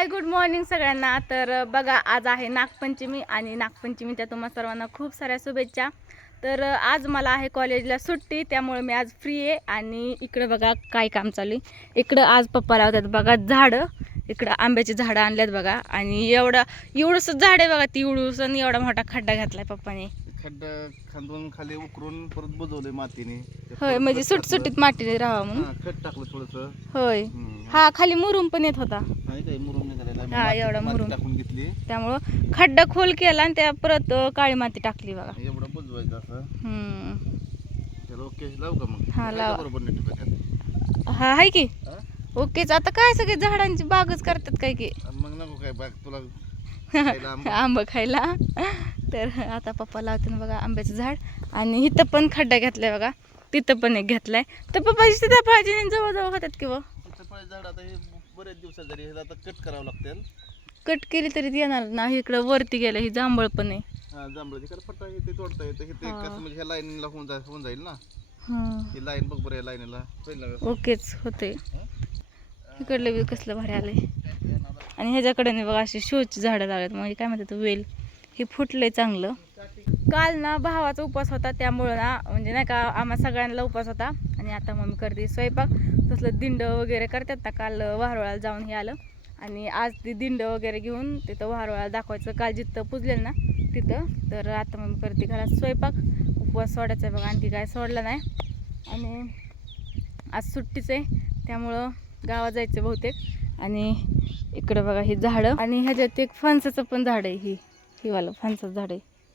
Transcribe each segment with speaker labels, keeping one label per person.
Speaker 1: Hi good morning सगळ्यांना। तर बघा आज आहे नागपंचमी आणि नागपंचमीच्या तुम्हा सर्वांना खूप साऱ्या शुभेच्छा। तर आज मला आहे कॉलेजला सुट्टी, त्यामुळे मी आज फ्री आहे। आणि इकडे बघा काय काम चालू आहे। इकडं आज पप्पा लावतात बघा झाडं, इकडं आंब्याची झाडं आणल्यात बघा। आणि एवढंसं झाड आहे बघा, ती एवढूस आणि एवढा मोठा खड्डा घातलाय पप्पाने।
Speaker 2: खड्डा खांदून खाली उकरून परत बुजवले मातीने।
Speaker 1: होय, म्हणजे सुटसुटीत माती राहावं म्हणून
Speaker 2: खत टाकलं थोडंसं।
Speaker 1: होय, हा खाली मुरुम पण येत होता।
Speaker 2: काही मुरुम निघालेला,
Speaker 1: हा एवढा मुरुम
Speaker 2: टाकून घेतली,
Speaker 1: त्यामुळं खड्डा खोल केला आणि त्या परत काळी माती टाकली बघा।
Speaker 2: एवढं बुजवायचं असं। चलो ओके, लावू का मग?
Speaker 1: हा लावा
Speaker 2: बरोबर नेट
Speaker 1: हा आहे की ओकेच। आता काय सगळे झाडांची बागच करतात काय की,
Speaker 2: मग नको काय बाग तुला
Speaker 1: आंब खायला। तर आता पप्पा लावते ना बघा आंब्याचं झाड। आणि इथं पण खड्डा घेतलाय बघा, तिथं पण एक घेतलाय। तर पप्पा सीताफळाची जवळजवळ होतात किंवा
Speaker 2: सीताफळ झाड आता हे बरेच दिवसात झाली, ह्याला आता कट करावं लागतील।
Speaker 1: कट केली तरी येणार ना, इकडं वरती गेलं ही जांभळ पण आहे।
Speaker 2: हा जांभळ तिकडे फटा हे ते तोडता येतं, हे ते कसं म्हणजे ह्या लाईनला होऊन जाईल ना।
Speaker 1: हां
Speaker 2: ही लाईन बघ बरं, या लाईनला
Speaker 1: ओकेच होते। इकडलं बी कसलं भारी आलंय। आणि ह्याच्याकडे नाही बघा अशी शोची झाडं लावल्यात, म्हणजे काय म्हणतात वेल, हे फुटलंय चांगलं। काल ना भावाचा उपवास होता, त्यामुळं ना म्हणजे नाही का आम्हा सगळ्यांना उपवास होता। आणि आता मम्मी करते स्वयंपाक, तसलं दिंड वगैरे करतात ना, काल वारोळाला जाऊन हे आलं। आणि आज ती दिंड वगैरे घेऊन तिथं वारोळाला दाखवायचं, काल जिथं पुजलेलं ना तिथं। तर आता मम्मी करते घरात स्वयंपाक, उपवास सोडायचा आहे बघा, आणखी काय सोडलं नाही। आणि आज सुट्टीच आहे, त्यामुळं गावात जायचं बहुतेक। आणि इकडं बघा ही झाडं, आणि ह्याच्यात एक फणसाचं पण झाड आहे, ही वालं फणसाचं झाड आहे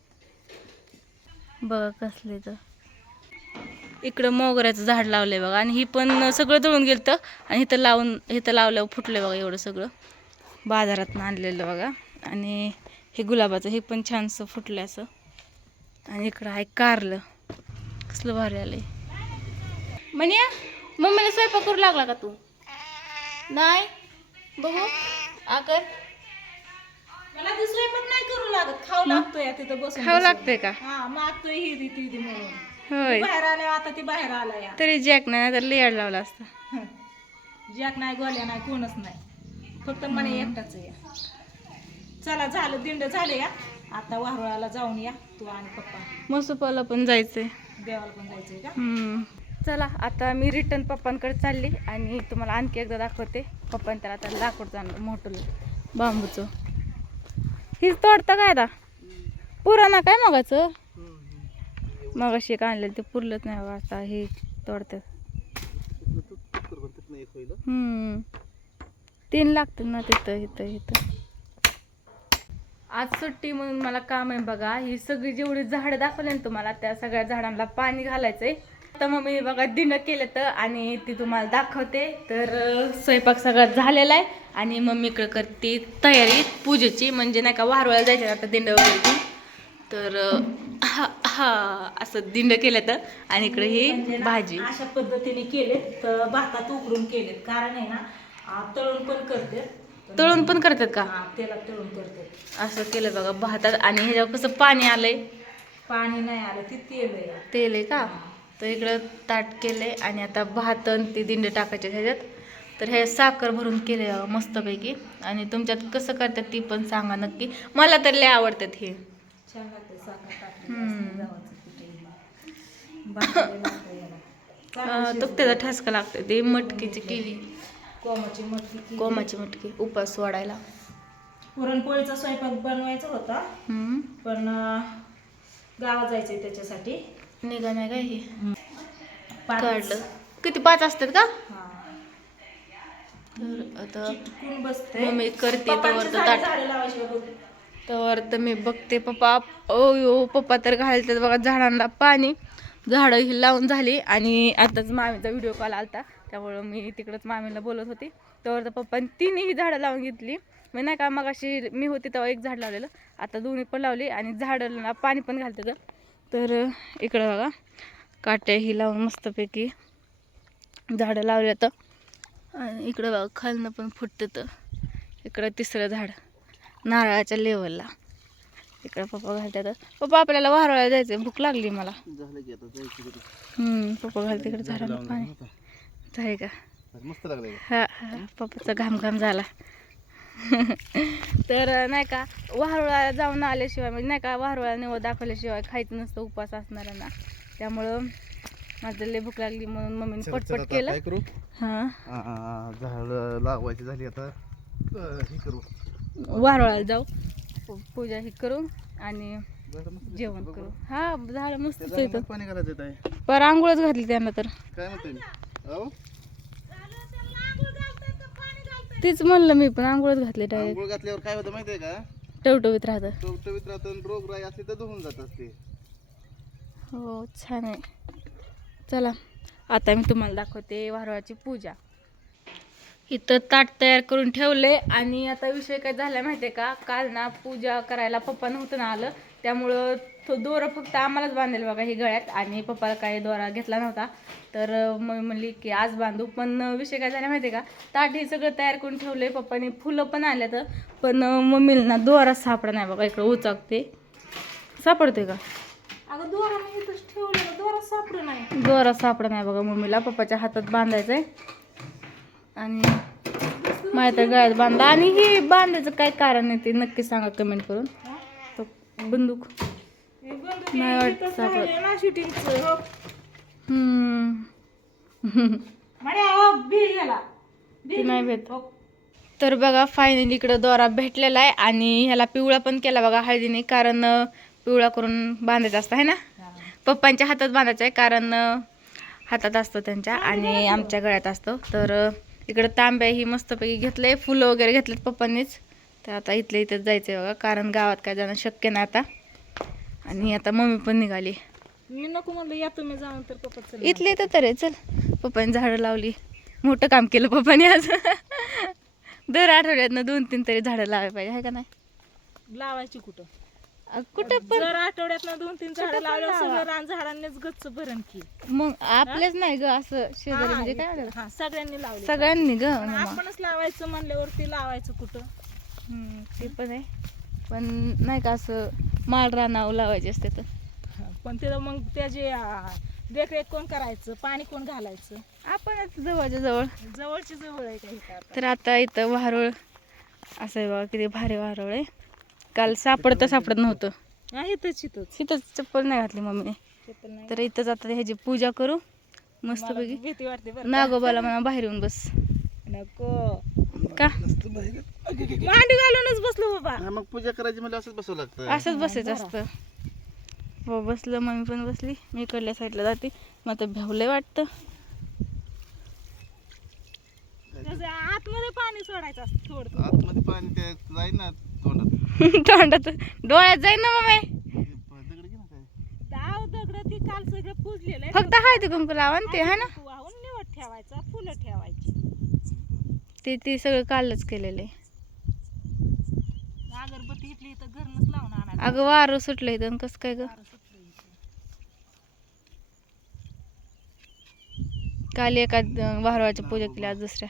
Speaker 1: बघा कसले। तर इकडं मोगऱ्याचं झाड लावलंय बघा, आणि ही पण सगळं जळून गेलं। आणि इथं लावल्यावर फुटलं बघा एवढं सगळं, बाजारात आणलेलं बघा। आणि हे गुलाबाचं हे पण छानसं फुटलं असं। आणि इकडं आहे कारलं, कसलं भारी आलंय। म्हणे मम्मीला स्वयंपाक करू लागला का तू? नाही बघू आकर,
Speaker 3: मला ते स्वयंपाक नाही करू लागत, खाऊ लागतोय तिथं बसून
Speaker 1: खावं लागतंय का?
Speaker 3: हा मागतोय ही ती म्हणून।
Speaker 1: होय,
Speaker 3: बाहेर आल्या, आता ती बाहेर आला या।
Speaker 1: तरी जॅक नाही तर लेअर लावला असता।
Speaker 3: जॅक नाही, गोल्या नाही, कोणच नाही, फक्त म्हणे एकटाच या। चला झालं दिंड झाले या, आता वारुळाला जाऊन या तू आणि पप्पा।
Speaker 1: मसुपाला पण जायचंय,
Speaker 3: देवाला पण जायचंय का?
Speaker 1: चला आता मी रिटर्न पप्पांकडे चालली। आणि तुम्हाला आणखी एकदा दाखवते, पप्पांनी त्याला आता लाकूड जाणलं मोठं बांबूचं, हीच तोडता काय आता पुराणा काय मगाचं, मग अशी एक आणलेलं ते पुरलंच नाही बघा, आता हे तोडतात। 3 लागतात ना तिथं इथं इथं। आज सुट्टी म्हणून मला काम आहे बघा, ही सगळी जेवढी झाडं दाखवले ना तुम्हाला, त्या सगळ्या झाडांना पाणी घालायचंय। आता मग मी बघा दिंड केलं तर, आणि ती तुम्हाला दाखवते। तर स्वयंपाक सगळा झालेला आहे, आणि मम्मीकडे करते तयारी पूजेची, म्हणजे नाही का वारुळाला जायचं आता दिंड वगैरे घेऊन। तर हा असं दिंड केलं तर, आणि इकडे ही भाजी
Speaker 3: अशा पद्धतीने केलेत, तर भातात उकडून केलेत, कारण आहे ना तळून पण करते।
Speaker 1: तळून पण करतात का?
Speaker 3: तेलात तळून करते।
Speaker 1: असं केलं बघा भातात, आणि ह्याच्यावर कसं पाणी आलंय,
Speaker 3: पाणी नाही आलं, ती तेल आहे।
Speaker 1: तेल आहे का? तर इकडं ताट केलंय, आणि आता भात आणि ते दिंड टाकायचे ह्याच्यात। तर हे साखर भरून केले मस्तपैकी। आणि तुमच्यात कसं करतात ती पण सांगा नक्की, मला तर लय आवडतात हे।
Speaker 3: छान लागते साखर
Speaker 1: तो त्याचा ठसका लागतो, ते मटकीची केली, कोमाची मटकी उपास सोडायला।
Speaker 3: पुरणपोळीचा स्वयंपाक बनवायचा होता, पण गावात जायचंय त्याच्यासाठी
Speaker 1: निघा नाही काय हे
Speaker 3: 5
Speaker 1: काढलं। किती 5 असतात का? तर आता
Speaker 3: चिटकून बसते
Speaker 1: मम्मी करते
Speaker 3: पप्पांची झाडं लावायची बघ.
Speaker 1: तर मी बघते पप्पा, ओ पप्पा तर घालतात बघा झाडांना पाणी। झाडं ही लावून झाली, आणि आताच मामीचा व्हिडिओ कॉल आलता, त्यामुळं मी तिकडंच मामीला बोलत होती। तर पप्पांनी 3ही झाडं लावून घेतली, मी नाही का मग अशी मी होती तेव्हा 1 झाड लावलेलं, आता 2 पण लावली, आणि झाडांना पाणी पण घालतात। तर इकडं बघा काट्या ही लावून मस्तपैकी झाडं लावली तर, आणि इकडं बघा खालनं पण फुटतं। तर इकडं 3रं झाड नारळाच्या लेवलला, इकडं पप्पा घालतात। पप्पा आपल्याला वारुळाला जायचंय, भूक लागली मला। पप्पा घालते इकडे झाडाला पाणी, झाले का?
Speaker 2: मस्त लागले
Speaker 1: हा पप्पाचा घाम झाला। तर नाही का वारुळाला जाऊन आल्याशिवाय म्हणजे नाही का वारुळाला निवड दाखवल्याशिवाय खायचं नसतं उपास असणाऱ्यांना. त्यामुळं माझं लय भूक लागली म्हणून मम्मीने
Speaker 2: चला, चला,
Speaker 1: पटपट
Speaker 2: आता
Speaker 1: केलं.
Speaker 2: काय करू
Speaker 1: हां
Speaker 2: झाड लावायची झाली आता हे करू
Speaker 1: वारुळाला जाऊ पूजा ही करू आणि
Speaker 2: झाडं मस्त दिसतात
Speaker 1: जेवण
Speaker 2: बघ
Speaker 1: करू.
Speaker 2: बरं.
Speaker 1: हा झाडं मस्त
Speaker 2: त्या
Speaker 1: येतं.
Speaker 2: झाडांना पाणी घालायचं येत आहे.
Speaker 1: पर आंघोळच घातली त्यांना तर.
Speaker 2: काय म्हणते मी अहो
Speaker 1: तीच म्हणलं मी पण आंघोळच घातली डायरेक्ट.
Speaker 2: आंघोळ घातल्यावर काय होतं माहितीये का
Speaker 1: टवटवीत राहतं.
Speaker 2: टवटवीत राहतं रोगराई असली तर धुवून जात असते.
Speaker 1: हो छान आहे. चला आता मी तुम्हाला दाखवते वारुळाची पूजा. इथं ताट तयार करून ठेवले आणि आता विषय काय झाला माहितीये का, काल ना पूजा करायला पप्पा नव्हतं ना आलं, त्यामुळं तो दोरा फक्त आम्हालाच बांधेल बघा ही गळ्यात आणि पप्पाला काही दोरा घेतला नव्हता. तर मम्मी म्हणली की आज बांधू. पण विषय काय झाला माहितीये का, ताट हे सगळं तयार करून ठेवले पप्पाने, फुलं पण आल्यात पण मम्मीला ना दोरा सापडा नाही बघा. इकडं उचाकते सापडते का
Speaker 3: अगं दोरा मी इथंच ठेवलेलं, दोरा सापडू नाही.
Speaker 1: दोरा सापडा नाही बघा मम्मीला. पप्पाच्या हातात बांधायचंय आणि माझ्या तर गळ्यात बांधा. आणि हे बांधायचं काय कारण आहे ते नक्की सांगा कमेंट करून. तो बंदूक नाही वाटत सापडत.
Speaker 3: शूटिंगचं
Speaker 1: ते नाही भेट. तर बघा फायनली इकडं दोरा भेटलेला आहे आणि ह्याला पिवळा पण केला बघा हळदीने, कारण पिवळा करून बांधायचा असतं आहे ना. पप्पांच्या हातात बांधायचा आहे कारण हातात असतो त्यांच्या आणि आमच्या गळ्यात असतो. तर इकडं तांब्या ही मस्तपैकी घेतलंय, फुलं वगैरे घेतलेत पप्पांनीच. तर आता इथल्या इथंच जायचं आहे बघा, कारण गावात काय जाणं शक्य नाही आता. आणि आता मम्मी पण निघाली.
Speaker 3: मी नको म्हणलं या तुम्ही जाऊन, तर पप्पा चल.
Speaker 1: इथले तर तरी चल. पप्पाने झाडं लावली, मोठं काम केलं पप्पाने आज. दर आठवड्यातनं 2-3 तरी झाडं लावायला पाहिजे आहे का नाही.
Speaker 3: लावायची कुठं
Speaker 1: कुठं पण
Speaker 3: जर आठवड्यातनं 2-3 झाडं
Speaker 1: पण
Speaker 3: लावल्यावर
Speaker 1: लावा.
Speaker 3: सगळं रान झाडांनीच गच्च भरण की.
Speaker 1: मग आपल्याच नाही ग असं शेजारी म्हणजे काय म्हणतात
Speaker 3: हा सगळ्यांनी लावले.
Speaker 1: सगळ्यांनी ग
Speaker 3: पण
Speaker 1: मामा.
Speaker 3: आपणच लावायचं म्हणल्यावरती लावायचं कुठं.
Speaker 1: ते पण आहे, पण नाही का असं माळ रानावर लावायचे असते तर.
Speaker 3: पण ते मग त्याची देखरेख कोण करायचं, पाणी कोण घालायचं.
Speaker 1: आपणच जवळच्या जवळ.
Speaker 3: जवळची जवळ आहे का इथं आता.
Speaker 1: तर आता इथं वारुळ असं आहे बघा, किती भारी वारुळ आहे. काल सापडत नव्हतं.
Speaker 3: हा इथंच इथंच.
Speaker 1: इथंच चप्पल नाही घातली मम्मीने.
Speaker 3: चप्पल नाही.
Speaker 1: तर इथंच आता ह्याची पूजा करू
Speaker 3: मला
Speaker 1: मस्तपैकी.
Speaker 3: भीती वाटते बरं.
Speaker 1: नागोबाला म्हणा बाहेर येऊन बस.
Speaker 3: नको
Speaker 1: का
Speaker 3: मांडी घालूनच बसलो बाबा.
Speaker 2: हा, मग पूजा करायची म्हणजे असंच बसावं लागतं.
Speaker 1: असंच बसायचं असतं. हो बसलं, मम्मी पण बसली, मी इकडल्या साईडला जाते. मग आता भेवलंय वाटतं.
Speaker 3: त्याचं आतमध्ये पाणी सोडायचं असतं थोडं.
Speaker 2: आतमध्ये पाणी ते जाईल ना तोंडात.
Speaker 1: तोंडात डोळ्यात जाईन ना मम्मी.
Speaker 2: दगड घे ना काय.
Speaker 3: दाव दगड ती काल सगळं पुजलेलं आहे.
Speaker 1: फक्त हळदी कुंकू लावा ना ते आहे ना.
Speaker 3: वाहून निवड ठेवायचा, फुलं ठेवायची.
Speaker 1: ते सगळं कालच केलेलं आहे.
Speaker 3: अगरबत्ती इथली इथं घरनच लावून आणायचं.
Speaker 1: अगं वारं सुटलं इथं कसं काय ग.
Speaker 3: वारं सुटलं इथं.
Speaker 1: काल एका वारुळाची पूजा केली, आज दुसऱ्या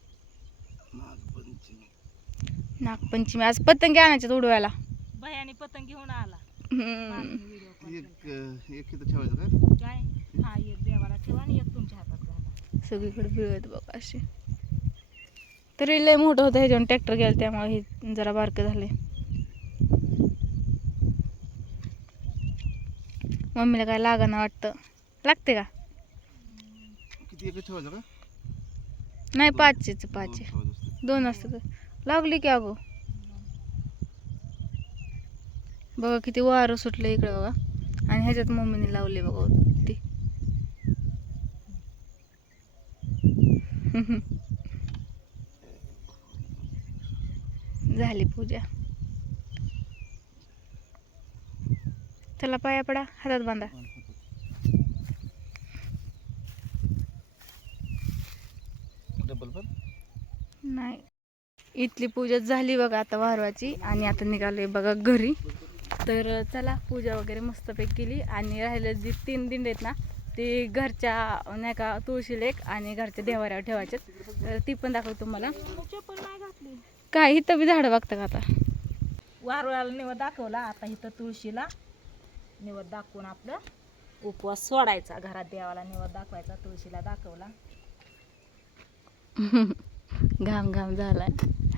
Speaker 1: नागपंचमी. आज पतंगी आणायच्यात उडवायला.
Speaker 3: भयानी पतंग घेऊन आला.
Speaker 1: हम्म.
Speaker 2: एक इथं ठेवायचं का
Speaker 3: काय हा एक देवाला ठेवा आणि एक तुमच्या हातात घाला.
Speaker 1: सगळीकडे बिळत बघा असे. तरी लय मोठं होतं ह्याच्यावर ट्रॅक्टर गेला, त्यामुळे हे जरा बारकं झाले. मम्मीला काय लागाना वाटतं. लागते का
Speaker 2: किती एक ठेवायचं का
Speaker 1: नाही? 5
Speaker 2: ठेवायचं असतं.
Speaker 1: 2 असतं. लागली की अगो बघा किती वारं सुटलं इकडं बघा. आणि ह्याच्यात मम्मीने लावले बघा ती. झाली पूजा. चला पाया पडा, हातात बांधा.
Speaker 2: डबल पण
Speaker 1: नाही, इथली पूजा झाली बघा आता वारुळाची आणि आता निघालोय बघा घरी. तर चला पूजा वगैरे मस्तपैकी केली आणि राहिलं जी 3 दिंडे आहेत ना, ती घरच्या नाही का तुळशी लेक आणि घरच्या देवाऱ्यावर ठेवायचे. तर ती पण दाखवतो तुम्हाला.
Speaker 3: चप्पल नाही घातली.
Speaker 1: काय इथं बी झाडं बघता का आता.
Speaker 3: वारुळाला निवड दाखवला, आता इथं तुळशीला निवड दाखवून आपलं उपवास सोडायचा. घरात देवाला निवड दाखवायचा, तुळशीला दाखवला.
Speaker 1: घाम झालाय.